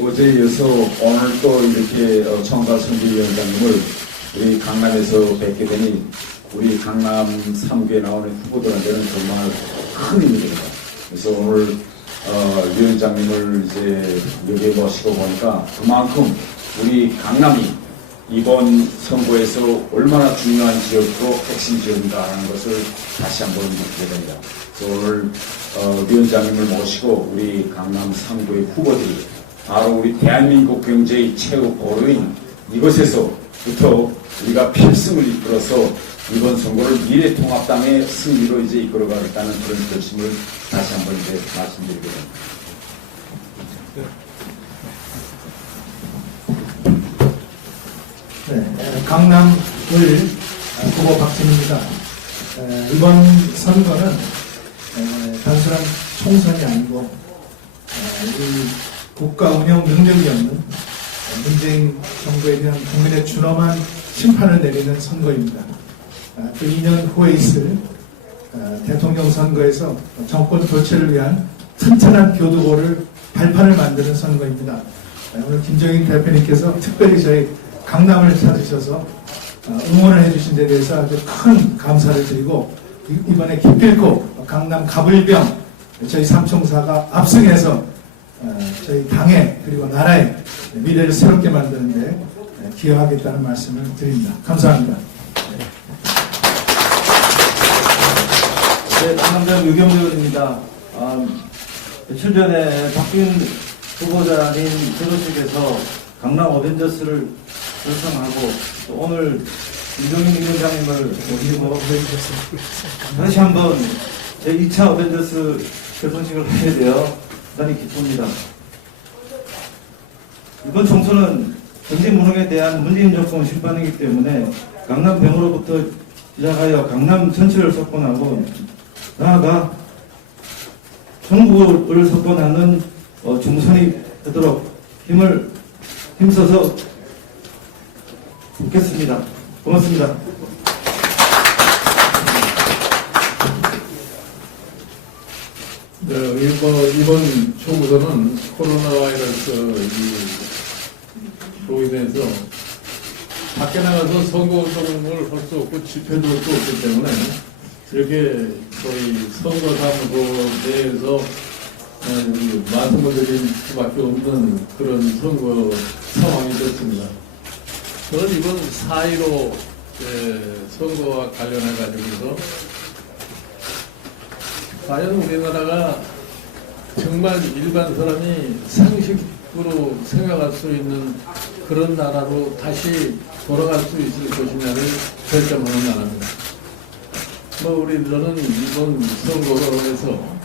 어제에 이어서 오늘 또 이렇게 청사 선대위원장님을 우리 강남에서 뵙게 되니 우리 강남 3구에 나오는 후보들한테는 정말 큰 힘이 됩니다. 그래서 오늘 위원장님을 이제 여기에 모시고 보니까 그만큼 우리 강남이 이번 선거에서 얼마나 중요한 지역으로 핵심 지역인가라는 것을 다시 한번 느끼게 됩니다. 그래서 오늘 위원장님을 모시고 우리 강남 3구의 후보들이 바로 우리 대한민국 경제의 최고 고도인 이것에서부터 우리가 필승을 이끌어서 이번 선거를 미래통합당의 승리로 이제 이끌어가겠다는 그런 결심을 다시 한번 이제 말씀드리게 됩니다. 네, 강남을 후보 박진입니다. 이번 선거는 단순한 총선이 아니고 이 국가 운영 능력이 없는 문재인 정부에 대한 국민의 준엄한 심판을 내리는 선거입니다. 또 2년 후에 있을 대통령 선거에서 정권 교체를 위한 튼튼한 교두보를 발판을 만드는 선거입니다. 오늘 김정인 대표님께서 특별히 저희 강남을 찾으셔서 응원을 해주신 데 대해서 아주 큰 감사를 드리고 이번에 기필코 강남 가불병 저희 삼총사가 압승해서 저희 당의 그리고 나라의 미래를 새롭게 만드는데 기여하겠다는 말씀을 드립니다. 감사합니다. 네, 강남장 유경재입니다. 며칠 전에 박균 후보자님 제도 측에서 강남 어벤져스를 결성하고 또 오늘 김종인 위원장님을 모시고 다시 한번 제2차 어벤져스 결성식을 하게 되어 대단히 기쁩니다. 이번 총선은 경제 무능에 대한 문재인 정권 심판이기 때문에 강남병으로부터 시작하여 강남 전체를 석권하고 나아가 전국을 석권하는 중선이 되도록 힘써서 돕겠습니다. 고맙습니다. 네, 이번 총선은 코로나 바이러스로 인해서 밖에 나가서 선거운동을 할 수 없고 집회도 할 수 없기 때문에 이렇게 저희 선거사무소 내에서 말씀을 드릴 수밖에 없는 그런 선거 상황이 됐습니다. 저는 이번 4.15 선거와 관련해 가지고서 과연 우리나라가 정말 일반 사람이 상식으로 생각할 수 있는 그런 나라로 다시 돌아갈 수 있을 것이냐를 결정하는 나라입니다. 우리들은 이번 선거로 해서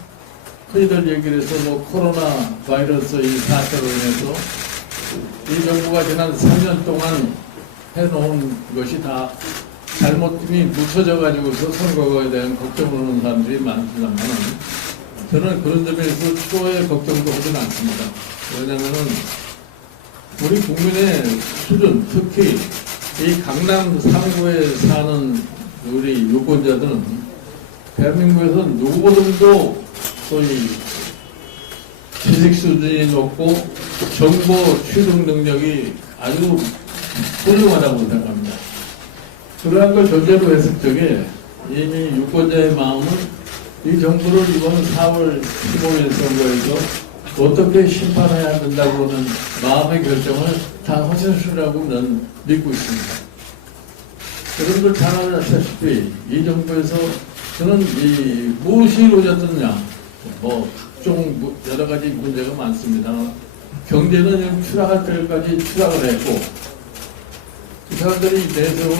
흔히들 얘기를 해서 코로나 바이러스 이 사태로 인해서 이 정부가 지난 3년 동안 해놓은 것이 다 잘못이 묻혀져 가지고서 선거에 대한 걱정을 하는 사람들이 많지만 저는 그런 점에서 초의 걱정도 하진 않습니다. 왜냐하면 우리 국민의 수준, 특히 이 강남 3구에 사는 우리 유권자들은 대한민국에서 누구보다도 소위 지식 수준이 높고 정보 취득 능력이 아주 훌륭하다고 생각합니다. 그러한 걸 전제로 했을 적에 이미 유권자의 마음은 이 정부를 이번 4월 15일 선거에서 어떻게 심판해야 된다고 하는 마음의 결정을 다 하셨으리라고 저는 믿고 있습니다. 여러분들 잘 아시다시피 이 정부에서 저는 무엇이 이루어졌느냐 각종 여러 가지 문제가 많습니다. 경제는 추락할 때까지 추락을 했고 이 사람들이 내세운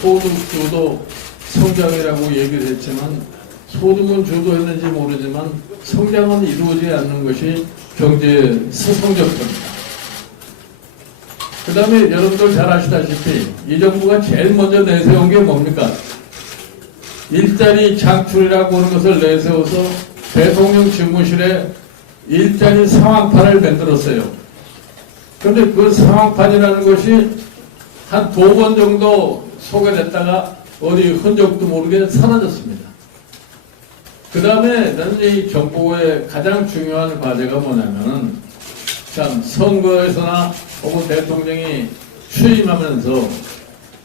소득주도 성장이라고 얘기를 했지만 소득은 주도했는지 모르지만 성장은 이루어지지 않는 것이 경제의 서성적입니다. 그 다음에 여러분들 잘 아시다시피 이 정부가 제일 먼저 내세운 게 뭡니까? 일자리 창출이라고 하는 것을 내세워서 대통령 집무실에 일자리 상황판을 만들었어요. 그런데 그 상황판이라는 것이 한 2번 정도 소개됐다가 어디 흔적도 모르게 사라졌습니다. 그 다음에 나는 이 정부의 가장 중요한 과제가 뭐냐면은 참 선거에서나 혹은 대통령이 취임하면서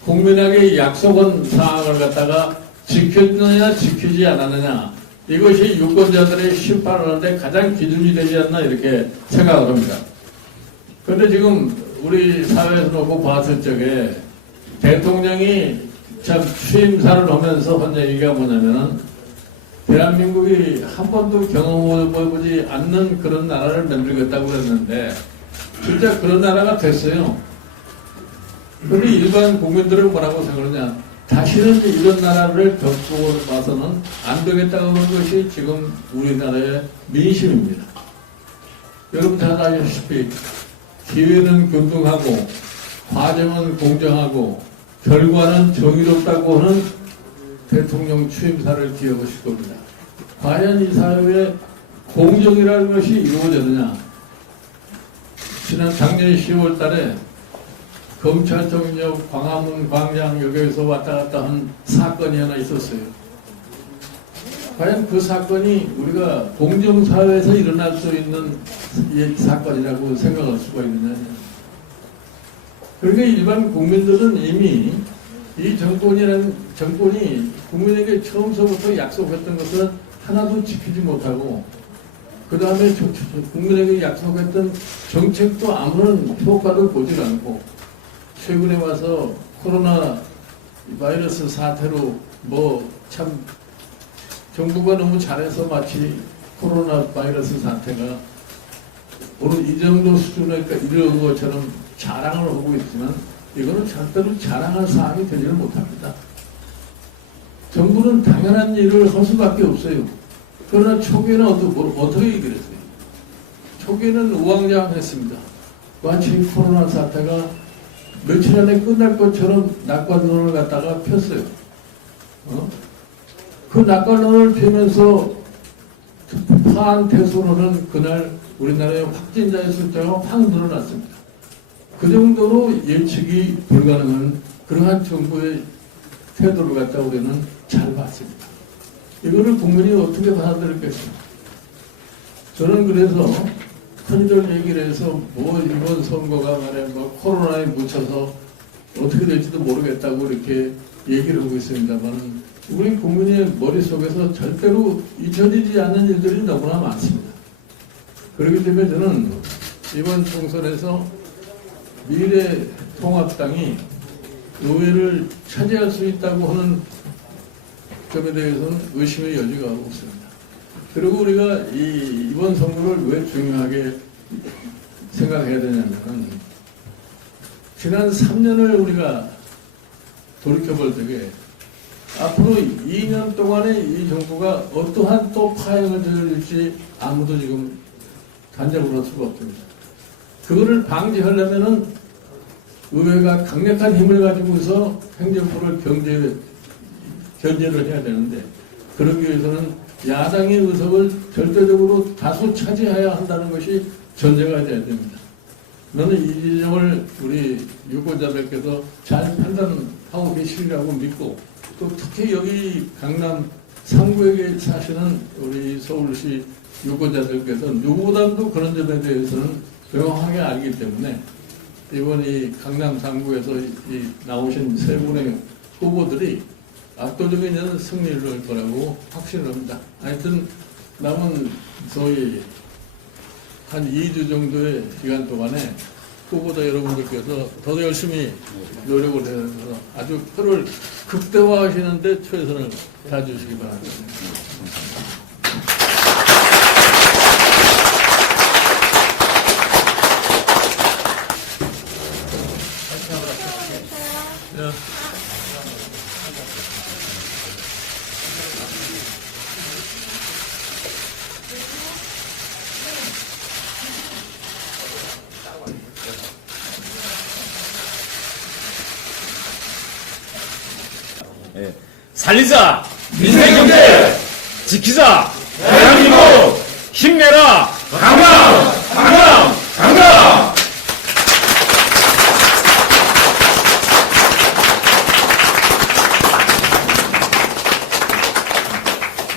국민에게 약속한 사항을 갖다가 지켰느냐 지키지 않았느냐, 이것이 유권자들의 심판하는데 가장 기준이 되지 않나 이렇게 생각을 합니다. 그런데 지금 우리 사회에서 놓고 봤을 적에 대통령이 참 취임사를 하면서 한 얘기가 뭐냐면은 대한민국이 한 번도 경험해보지 않는 그런 나라를 만들겠다고 그랬는데 진짜 그런 나라가 됐어요. 그런데 일반 국민들은 뭐라고 생각하냐, 다시는 이런 나라를 겪고 봐서는 안 되겠다고 하는 것이 지금 우리나라의 민심입니다. 여러분 다 아시다시피 기회는 균등하고 과정은 공정하고 결과는 정의롭다고 하는 대통령 취임사를 기억하실 겁니다. 과연 이 사회에 공정이라는 것이 이루어졌느냐. 지난 작년 10월 달에 검찰총력 광화문 광장역에서 왔다 갔다 한 사건이 하나 있었어요. 과연 그 사건이 우리가 공정사회에서 일어날 수 있는 사건이라고 생각할 수가 있느냐. 그러니까 일반 국민들은 이미 이 정권이 국민에게 처음서부터 약속했던 것을 하나도 지키지 못하고, 그 다음에 국민에게 약속했던 정책도 아무런 효과를 보질 않고, 최근에 와서 코로나 바이러스 사태로 참 정부가 너무 잘해서 마치 코로나 바이러스 사태가 오늘 이 정도 수준에 이르는 것처럼 자랑을 하고 있지만 이거는 절대로 자랑할 사항이 되지는 못합니다. 정부는 당연한 일을 할 수밖에 없어요. 그러나 초기에는 어떻게 얘기를 했어요? 초기에는 우왕좌왕했습니다. 마치 코로나 사태가 며칠 안에 끝날 것처럼 낙관론을 갖다가 폈어요. 그 낙관론을 펴면서 파한태소로는 그날 우리나라의 확진자의 숫자가 확 늘어났습니다. 그 정도로 예측이 불가능한 그러한 정부의 태도를 갖다 우리는 잘 봤습니다. 이거를 국민이 어떻게 받아들였겠습니까? 저는 그래서 흔히들 얘기를 해서 이번 선거가 말해 코로나에 묻혀서 어떻게 될지도 모르겠다고 이렇게 얘기를 하고 있습니다만, 우리 국민의 머릿속에서 절대로 잊혀지지 않는 일들이 너무나 많습니다. 그렇기 때문에 저는 이번 총선에서 미래통합당이 의회를 차지할 수 있다고 하는 점에 대해서는 의심의 여지가 없습니다. 그리고 우리가 이번 선거를 왜 중요하게 생각해야 되냐면, 지난 3년을 우리가 돌이켜볼 적에 앞으로 2년 동안에 이 정부가 어떠한 또 파행을 저질릴지 아무도 지금 단정을 할 수가 없습니다. 그거를 방지하려면은 의회가 강력한 힘을 가지고서 행정부를 견제를 해야 되는데, 그러기 위해서는 야당의 의석을 절대적으로 다수 차지해야 한다는 것이 전제가 돼야 됩니다. 저는 이 지점을 우리 유권자들께서 잘 판단하고 계시리라고 믿고, 또 특히 여기 강남 3구에 사시는 우리 서울시 유권자들께서 누구보다도 그런 점에 대해서는 명확하게 알기 때문에 이번 이 강남 3구에서 나오신 세 분의 후보들이 압도적인 승리를 할 거라고 확신합니다. 하여튼 남은 소위 한 2주 정도의 기간 동안에 후보자 여러분들께서 더 열심히 노력을 해서 아주 표를 극대화하시는데 최선을 다해주시기 바랍니다. 살리자 민생경제 지키자 대한민국 힘내라